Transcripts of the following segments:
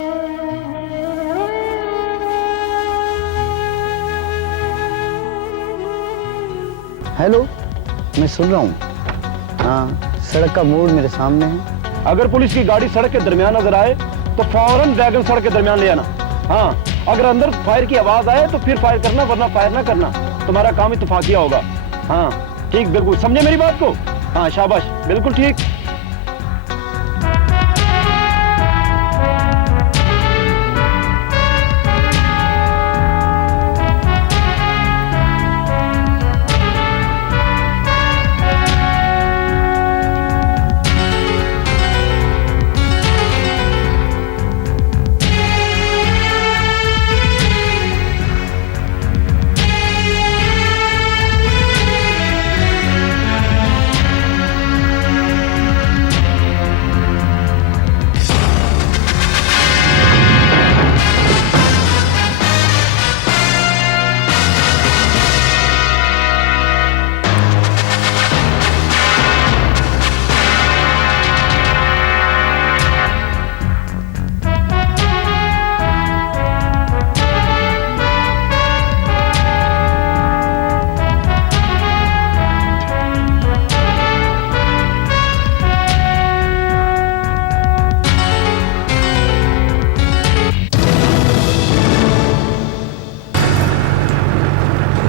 Hello, मैं सुन रहा हूँ। हाँ, सड़क का मोड़ मेरे सामने है। अगर पुलिस की गाड़ी सड़क के दरमियान नजर आए तो फौरन वैगन सड़क के दरमियान ले आना। हाँ, अगर अंदर फायर की आवाज आए तो फिर फायर करना, वरना फायर ना करना। तुम्हारा काम इत्तेफाकिया होगा। हाँ ठीक, बिल्कुल समझे मेरी बात को। हाँ शाबाश, बिल्कुल ठीक।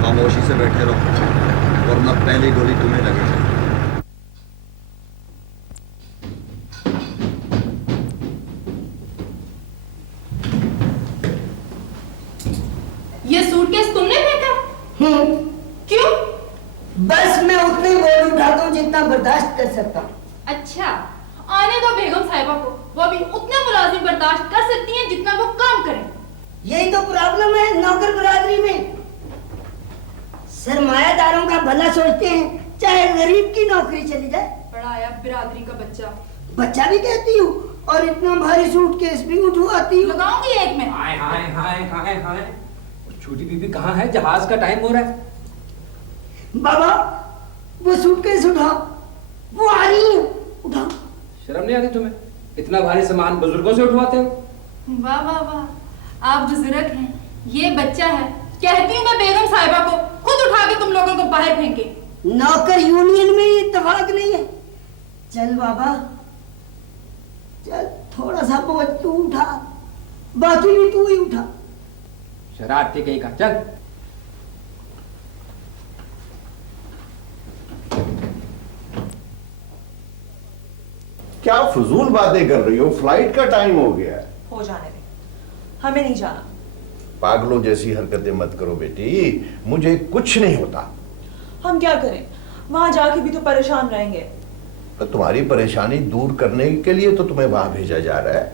खामोशी से बैठे रहो वरना पहली गोली तुम्हें लगेगी। ये सूटकेस तुमने फेंका? क्यों? बस मैं उतने ही बोल उठाता हूँ जितना बर्दाश्त कर सकता हूँ। अच्छा, आने दो बेगम साहिबा को। वो भी उतने मुलाजिम बर्दाश्त कर सकती हैं जितना वो काम करें। यही तो प्रॉब्लम है नौकर बरादरी में। सरमायादारों का भला सोचते हैं, चाहे गरीब की नौकरी चली जाए। बड़ा आया बिरादरी का बच्चा। बच्चा भी कहती हूँ और इतना भारी सूटकेस भी उठवाती हूँ। लगाऊंगी एक में। हाय हाय हाय हाय हाय। छोटी बीबी कहाँ है? जहाज का टाइम हो रहा है। बाबा वो सूटकेस उठाओ, वो आ रही है, उठाओ। शर्म नहीं आती तुम्हें? इतना भारी सामान बुजुर्गों से उठवाते हो? वाह वाह वाह, आप बुजुर्ग हैं, ये बच्चा है। कहती हूँ मैं बेगम साहिबा को खुद उठा के तुम लोगों को बाहर फेंके। नौकर यूनियन में ये इत्तेफाक नहीं है। चल बाबा चल, थोड़ा सा बोझ तू उठा, बाकी भी तू ही उठा। शरारती कहीं का, चल। क्या फजूल बातें कर रही हो? फ्लाइट का टाइम हो गया है। हो जाने दे, हमें नहीं जाना। पागलों जैसी हरकतें मत करो बेटी, मुझे कुछ नहीं होता। हम क्या करें, वहां जाके भी तो परेशान रहेंगे। तो तुम्हारी परेशानी दूर करने के लिए तो तुम्हें वहां भेजा जा रहा है।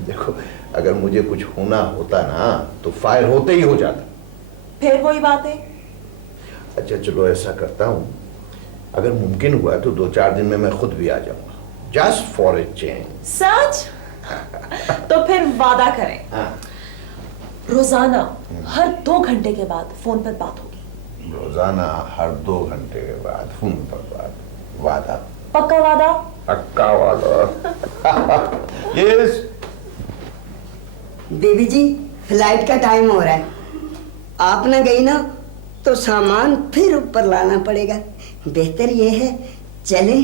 देखो, अगर मुझे कुछ होना होता ना तो फायर होते ही हो जाता। फिर वही बातें। अच्छा चलो, ऐसा करता हूं, अगर मुमकिन हुआ तो 2-4 दिन में मैं खुद भी आ जाऊंगा, जस्ट फॉर ए चेंज। सच? तो फिर वादा करें, हाँ। रोजाना हर 2 घंटे के बाद फोन पर बात होगी। रोजाना हर 2 घंटे के बाद फोन पर बात। वादा? पक्का वादा? पक्का वादा। यस। बेबी जी, फ्लाइट का टाइम हो रहा है। आप ना गई ना तो सामान फिर ऊपर लाना पड़ेगा। बेहतर ये है चले।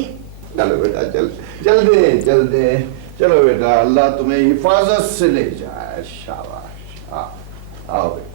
चलो बेटा, चल चल दे चलो बेटा, अल्लाह तुम्हें हिफाजत से ले जाए। शाबाश। आओ बेटा।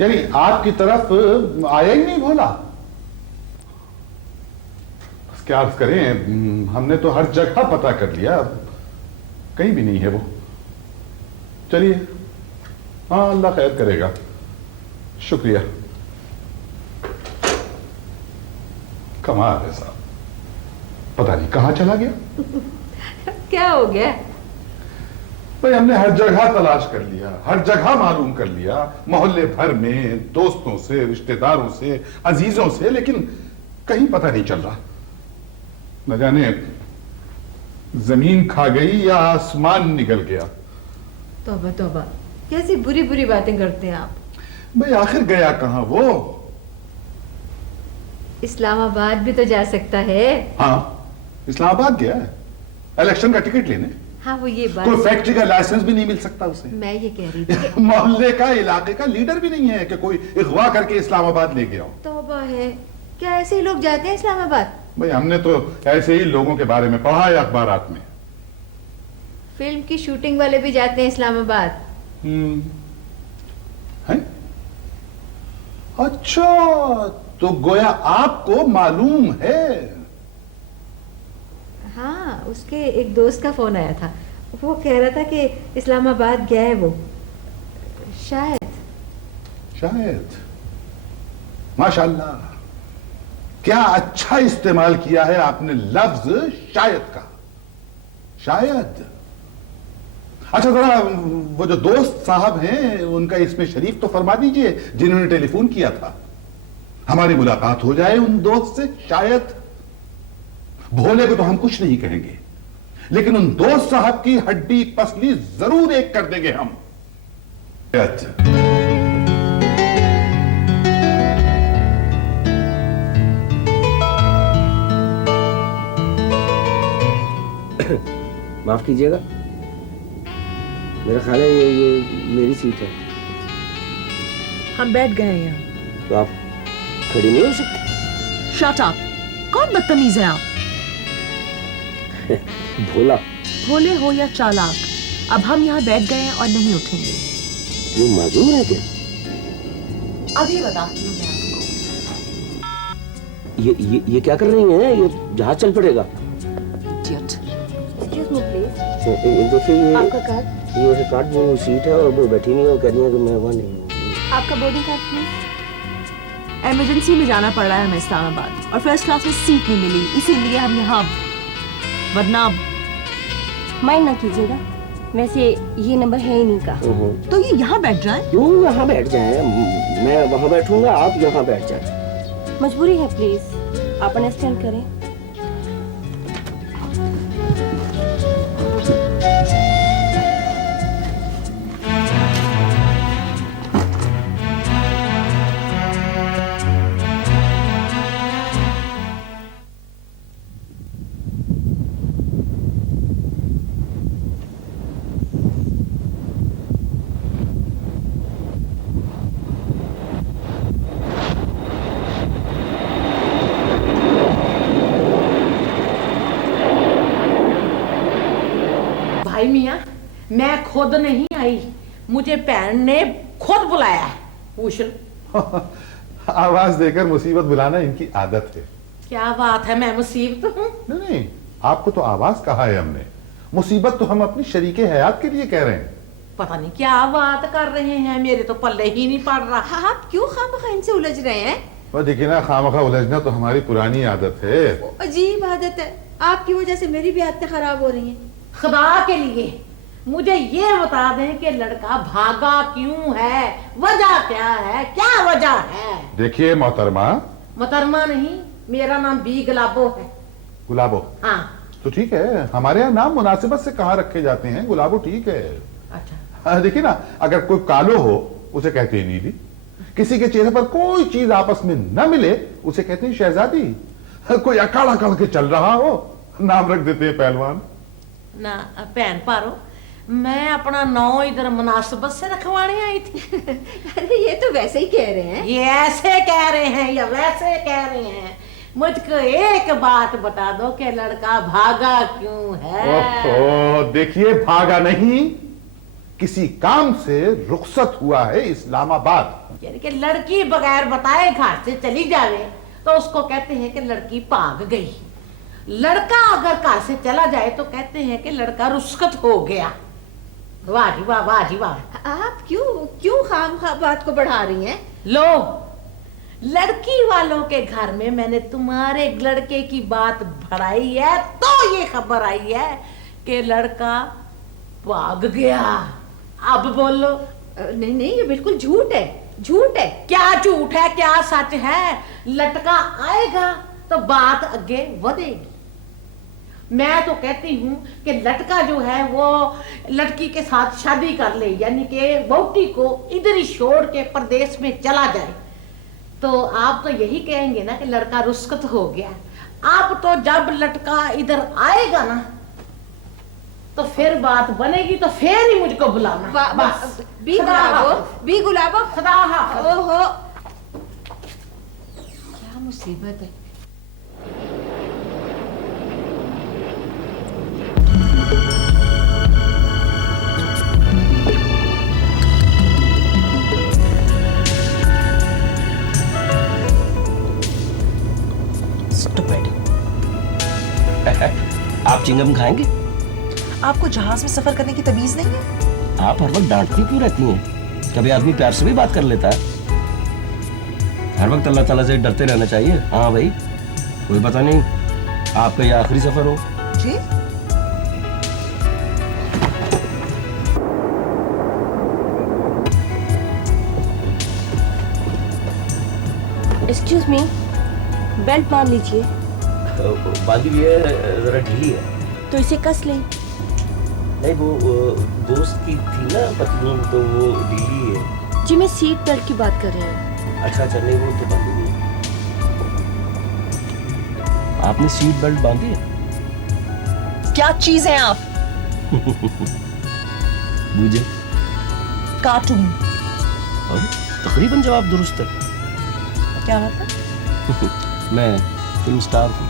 यानी आपकी तरफ आया ही नहीं भोला? बस क्या अर्ज करें, हमने तो हर जगह पता कर लिया, कहीं भी नहीं है वो। चलिए, हाँ अल्लाह खैर करेगा, शुक्रिया। कमाल है साहब, पता नहीं कहां चला गया। क्या हो गया? भाई हमने हर जगह तलाश कर लिया, हर जगह मालूम कर लिया, मोहल्ले भर में, दोस्तों से, रिश्तेदारों से, अजीजों से, लेकिन कहीं पता नहीं चल रहा। न जाने जमीन खा गई या आसमान निकल गया। तौबा तौबा, कैसी बुरी बुरी बातें करते हैं आप। भाई आखिर गया कहां वो? इस्लामाबाद भी तो जा सकता है। हाँ, इस्लामाबाद गया है इलेक्शन का टिकट लेने। हाँ वो ये बात, कोई फैक्ट्री का लाइसेंस भी नहीं मिल सकता उसे। मैं ये कह रही थी कि मोहल्ले का, इलाके का लीडर भी नहीं है कि कोई अगवा करके इस्लामाबाद ले गया हो। तौबा है, क्या ऐसे ही लोग जाते हैं इस्लामाबाद? भाई हमने तो ऐसे ही लोगों के बारे में पढ़ा है अखबारात में। फिल्म की शूटिंग वाले भी जाते हैं इस्लामाबाद। है? अच्छा, तो गोया आपको मालूम है? हाँ, उसके एक दोस्त का फोन आया था, वो कह रहा था कि इस्लामाबाद गया है वो, शायद। शायद, माशाल्लाह, क्या अच्छा इस्तेमाल किया है आपने लफ्ज शायद का। शायद। अच्छा जरा वो जो दोस्त साहब हैं उनका इसमें शरीफ तो फरमा दीजिए जिन्होंने टेलीफोन किया था, हमारी मुलाकात हो जाए उन दोस्त से। शायद भोले को तो हम कुछ नहीं कहेंगे, लेकिन उन दोस्त साहब की हड्डी पसली जरूर एक कर देंगे हम। माफ कीजिएगा, मेरा ख्याल है ये मेरी सीट है। हम बैठ गए हैं यहाँ। तो आप खड़ी नहीं हो सकती? शट अप, कौन बदतमीज है आप? भोला। भोले हो या चालाक, अब हम यहाँ बैठ गए हैं और नहीं उठेंगे। ये माजूर है क्या? अभी बताती हूँ मैं आपको। ये क्या कर रही हैं? ये जहाज चल पड़ेगा। Idiot. Excuse me, please. देखिए ये आपका कार्ड? ये कार्ड वो सीट है और वो बैठी नहीं है, कह रही है कि मैं वहाँ नहीं हूँ। आपका बोर्डिंग कार्ड प्लीज। इमरजेंसी में जाना पड़ रहा है हमें इस्लामाबाद और फर्स्ट क्लास में सीट नहीं मिली, इसीलिए हम यहाँ, वरना। माइंड ना कीजिएगा, वैसे ये नंबर है ही नहीं का। तो ये यहाँ बैठ जाए। क्यों यहाँ बैठ जाए? मैं वहाँ बैठूंगा, आप यहाँ बैठ जाए। मजबूरी है, प्लीज आप अंडरस्टैंड करें। भाई मियाँ, मैं खुद नहीं आई, मुझे बहन ने खुद बुलाया है। पूछ लो। आवाज देकर मुसीबत बुलाना इनकी आदत है। क्या बात है, मैं मुसीबत हूँ? नहीं, आपको तो आवाज कहा है हमने, मुसीबत तो हम अपनी शरीके हयात के लिए कह रहे हैं। पता नहीं क्या बात कर रहे हैं, मेरे तो पल्ले ही नहीं पड़ रहा। आप क्यों खामखा इनसे उलझ रहे हैं? वह देखिए ना, खामखा उलझना तो हमारी पुरानी आदत है। अजीब आदत है, आपकी वजह से मेरी भी आदतें खराब हो रही हैं। खुदा के लिए मुझे ये बता दें कि लड़का भागा क्यों है, वजह क्या है, क्या वजह है? देखिए मोहतरमा। मोहतरमा नहीं, मेरा नाम बी गुलाबो है। गुलाबो? हाँ। तो ठीक है, हमारे यहाँ नाम मुनासिबत से कहाँ रखे जाते हैं, गुलाबो ठीक है। अच्छा। देखिए ना, अगर कोई कालो हो उसे कहते हैं नीली, किसी के चेहरे पर कोई चीज आपस में न मिले उसे कहते हैं शहजादी, कोई अकड़ अकड़ के चल रहा हो नाम रख देते हैं पहलवान। ना भैन पारो, मैं अपना नाम इधर मुनासिबत से रखवाने आई थी। अरे ये तो वैसे ही कह रहे हैं। ये ऐसे कह रहे हैं या वैसे कह रहे हैं? मुझको एक बात बता दो कि लड़का भागा क्यों है? ओहो, देखिए भागा नहीं, किसी काम से रुखसत हुआ है इस्लामाबाद। यानी कि लड़की बगैर बताए घर से चली जावे तो उसको कहते हैं कि लड़की भाग गई। लड़का अगर घर से चला जाए तो कहते हैं कि लड़का रुस्खत हो गया। वाह जी वाह, वाह जी वाह। आप क्यों खामखा बात को बढ़ा रही हैं? लो, लड़की वालों के घर में मैंने तुम्हारे लड़के की बात बढ़ाई है तो ये खबर आई है कि लड़का भाग गया। अब बोलो। नहीं, ये बिल्कुल झूठ है, झूठ है। क्या झूठ है क्या सच है? लड़का आएगा तो बात आगे बढ़ेगी। मैं तो कहती हूँ कि लड़का जो है वो लड़की के साथ शादी कर ले, यानी कि वोटी को इधर ही छोड़ के प्रदेश में चला जाए। तो आप तो यही कहेंगे ना कि लड़का रुस्खत हो गया। आप तो जब लड़का इधर आएगा ना तो फिर बात बनेगी, तो फिर ही मुझको बुलाना। बस बी गुलाबो खुदा हाफ़िज़। ओहो, क्या मुसीबत है। आप चिंगम खाएंगे? आपको जहाज में सफर करने की तमीज नहीं है? आप हर वक्त डांटती क्यों रहती हैं? कभी आदमी प्यार से भी बात कर लेता है। हर वक्त अल्लाह ताला से डरते रहना चाहिए। हाँ भाई, कोई पता नहीं आपका ये आखिरी सफर हो। जी? एक्सक्यूज मी, बेल्ट बांध लीजिए। बांधी हुई है, जरा ढीली है। तो इसे कस लें। नहीं, वो दोस्त की थी ना पतलून, तो वो ढीली है। जी मैं सीट बेल्ट की बात कर रही हूँ। अच्छा, नहीं वो तो बांधी हुई है। आपने सीट बेल्ट बांधी है? क्या चीज है आप? मुझे कार्टून। और तकरीबन जवाब दुरुस्त है। क्या मतलब? मैं फिल्म स्टार हूँ,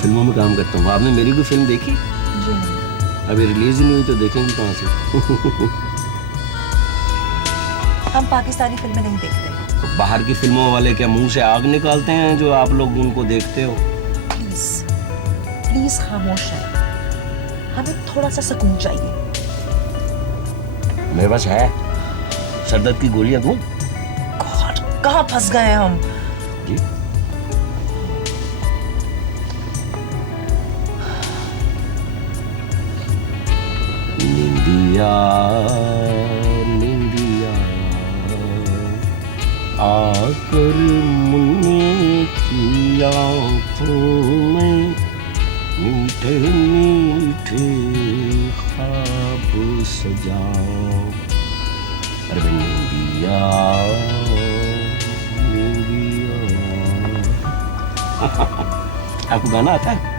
फिल्मों में काम करता हूँ। आपने मेरी कोई फिल्म देखी? जी नहीं। अभी रिलीज ही नहीं हुई तो देखेंगे कहाँ से? हम पाकिस्तानी फिल्में नहीं देखते। तो बाहर की फिल्मों वाले क्या मुंह से आग निकालते हैं जो आप लोग उनको देखते हो? प्लीज प्लीज खामोश है, हमें थोड़ा सा सुकून चाहिए। मेरे पास है, सरदर्द की गोलियां दूं? गॉड, कहाँ फंस गए हैं हम? जी निंदिया निंदिया आकर मुन्ने की आँखों में मीठे मीठे ख्वाब सजा। अरे निंदिया निंदिया। आपको गाना आता है?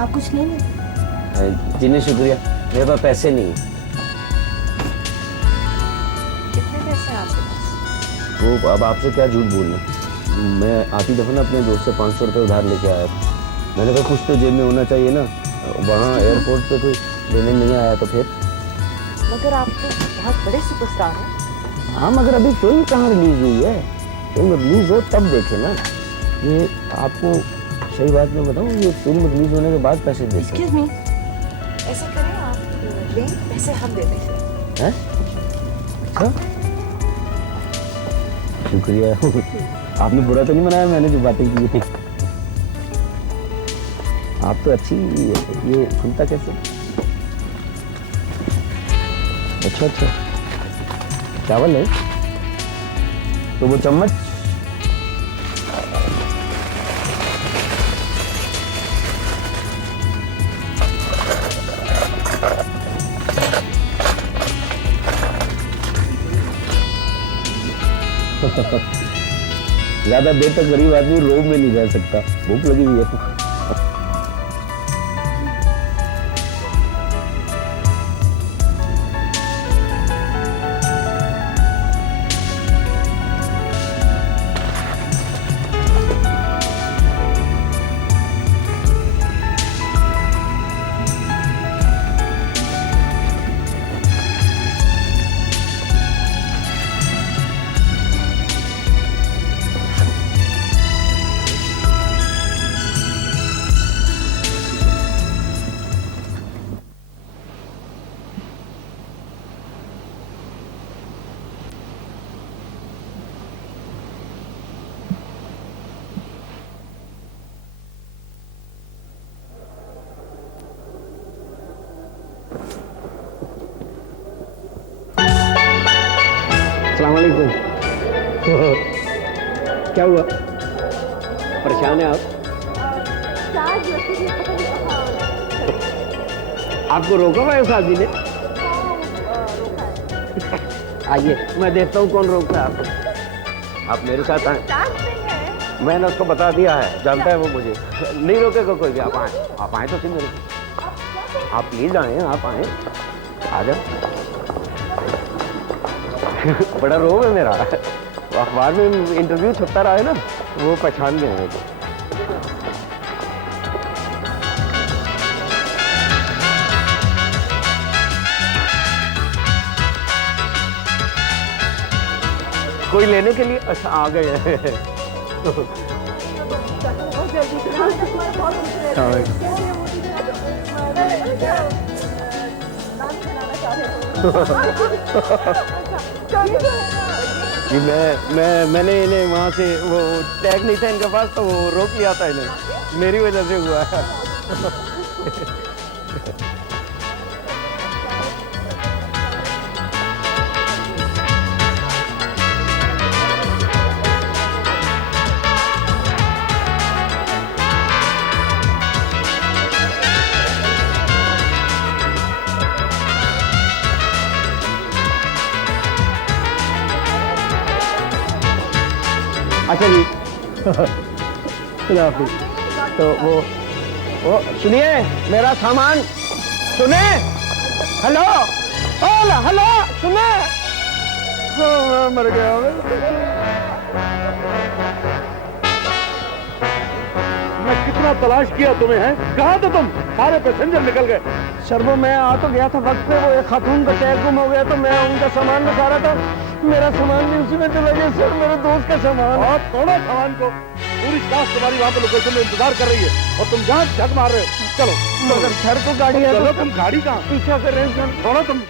आप कुछ ले लें। जी नहीं शुक्रिया, मेरे पास पैसे नहीं। कितने पैसे हैं आपके पास? वो अब आपसे क्या झूठ बोलना। मैं आती दफा ना अपने दोस्त से 500 रुपये उधार लेके आया था। मैंने कहा कुछ तो जेब में होना चाहिए ना। वहाँ एयरपोर्ट पे कोई देने नहीं आया तो फिर मगर आप तो बहुत बड़े सुपरस्टार हैं। हाँ मगर अभी फिल्म कहाँ रिलीज हुई है? फिल्म रिलीज हो तब देखे ना। ये आपको सही बात मैं बताऊँ, ये फिल्म रिलीज होने के बाद पैसे देते एक्सक्यूज मी, ऐसे करें आप लें, पैसे हम देते हैं। हैं? अच्छा, शुक्रिया। आपने बुरा तो नहीं मनाया मैंने जो बातें की थी? आप तो अच्छी, ये खुलता कैसे? अच्छा अच्छा, चावल है तो वो चम्मच। ज्यादा देर तक गरीब आदमी रोब में नहीं रह सकता, भूख लगी हुई है। अस्सलामुअलैकुम। क्या हुआ, परेशान है आप? आपको रोका हुआ है उस आदमी ने? आइए मैं देखता हूँ कौन रोकता है आपको। आप मेरे साथ आए, मैंने उसको बता दिया है, जानता है वो मुझे। नहीं रोकेगा कोई भी, आप आए तो सही मेरे को। आप प्लीज आए, आप आए, आ जाओ। बड़ा रोब है मेरा, अखबार में इंटरव्यू छपता रहा है ना, वो पहचान गए हैं मुझे। कोई लेने के लिए? अच्छा आ गए हैं। जी मैंने इन्हें वहाँ से वो टैग नहीं था इनके पास, तो वो रोक लिया था इन्हें, मेरी वजह से हुआ है। अच्छा जी, खुदा हाफिज़। तो वो सुनिए, मेरा सामान सुने, हेलो हेलो सुने। मैं मर गया। मैं कितना तलाश किया तुम्हें, है कहाँ थे तुम? सारे पैसेंजर निकल गए। सर वो मैं आ तो गया था वक्त पे, वो एक खातून का टैग गुम हो गया तो मैं उनका सामान निकाल रहा था, मेरा सामान भी उसी में चला गया सर, मेरे दोस्त का सामान। और थोड़ा सामान को, पूरी क्लास तुम्हारी वहाँ पे लोकेशन में इंतजार कर रही है और तुम जहाँ झक मार रहे हो। चलो मगर सर तो गाड़ी है, चलो तुम गाड़ी कहाँ पीछा कर रहे हैं सर। थोड़ा तुम